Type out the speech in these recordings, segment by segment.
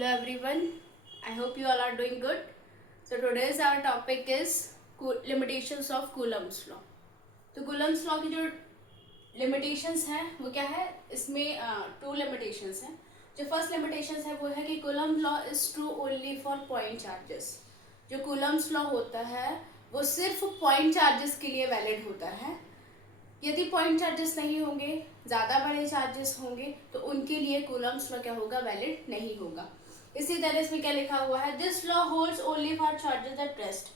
Hello everyone, I hope you all are doing good. So today's our topic is limitations of Coulomb's law. तो Coulomb's law की जो limitations हैं वो क्या है, इसमें two limitations हैं. जो first limitations है वो है कि Coulomb's law is true only for point charges. जो Coulomb's law होता है वो सिर्फ point charges के लिए valid होता है. यदि पॉइंट चार्जेस नहीं होंगे, ज़्यादा बड़े चार्जेस होंगे तो उनके लिए कूलम्स लॉ क्या होगा, वैलिड नहीं होगा. इसी तरह इसमें क्या लिखा हुआ है, this law holds only for charges at rest.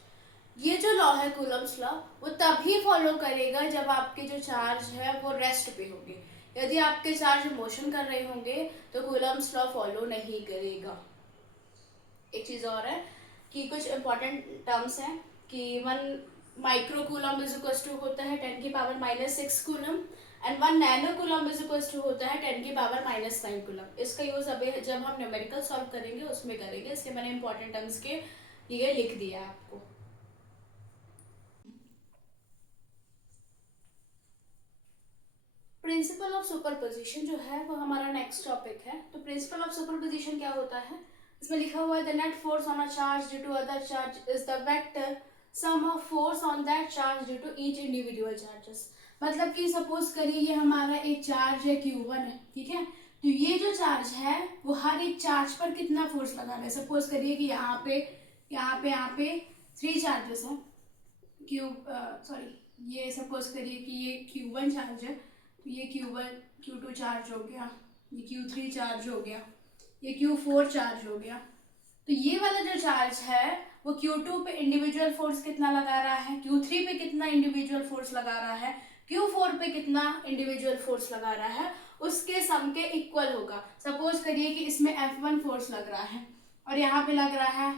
ये जो लॉ है कूलम्स लॉ वो तभी फॉलो करेगा जब आपके जो चार्ज है वो रेस्ट पे होंगे. यदि आपके चार्ज मोशन कर रहे होंगे तो कूलम्स लॉ फॉलो नहीं करेगा. एक चीज़ और है कि कुछ इंपॉर्टेंट टर्म्स हैं कि 1 micro coulomb is equal to होता है 10 की power -6 coulomb and 1 nano coulomb is equal to होता है 10 की पावर -9 कूलम. इसका यूज अभी जब हम न्यूमेरिकल सॉल्व करेंगे उसमें करेंगे, इसलिए मैंने इंपॉर्टेंट टर्म्स के लिए लिख दिया है आपको. प्रिंसिपल ऑफ सुपरपोजिशन जो है वो हमारा नेक्स्ट टॉपिक है. तो प्रिंसिपल ऑफ सुपरपोजिशन क्या होता है, इसमें लिखा हुआ है the net force on a charge due to other charge is the vector sum of force on that charge due to each individual charges. मतलब कि सपोज करिए ये हमारा एक चार्ज है Q1 है, ठीक है. तो ये जो चार्ज है वो हर एक चार्ज पर कितना फोर्स लगा रहा है. सपोज करिए कि यहाँ पे 3 चार्जेस हैं. ये सपोज करिए कि ये Q1 चार्ज है, तो ये Q1 Q2 चार्ज हो गया, ये Q3 चार्ज हो गया, ये Q4 चार्ज हो गया. तो ये वाला जो चार्ज है वो Q2 पे इंडिविजुअल फोर्स कितना लगा रहा है, Q3 पे कितना इंडिविजुअल फोर्स लगा रहा है, Q4 पे कितना इंडिविजुअल फोर्स लगा रहा है, उसके सम के इक्वल होगा. सपोज करिए कि इसमें F1 फोर्स लग रहा है और यहाँ पे लग रहा है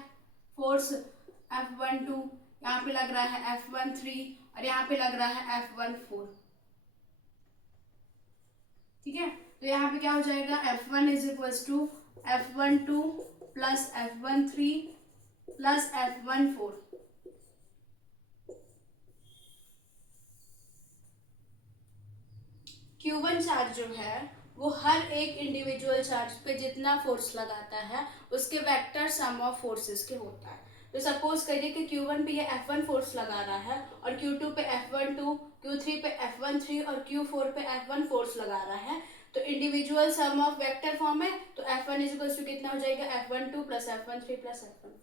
फोर्स F12, यहाँ पे लग रहा है F13 और यहाँ पे लग रहा है F14. ठीक है. तो यहाँ पे क्या हो जाएगा, F1 is equal to F12 plus F13 plus F14. Q1 charge जो है वो हर एक इंडिविजुअल चार्ज पे जितना फोर्स लगाता है उसके वेक्टर सम ऑफ फोर्सेस के होता है. तो सपोज करिए कि Q1 पे ये F1 फोर्स लगा रहा है और Q2 पे F12, Q3 पे F13 और Q4 पे F1 फोर्स लगा रहा है. तो individual sum of vector form है, तो F1 इज इक्वल टू कितना हो जाएगा, F12 plus F13 plus F14.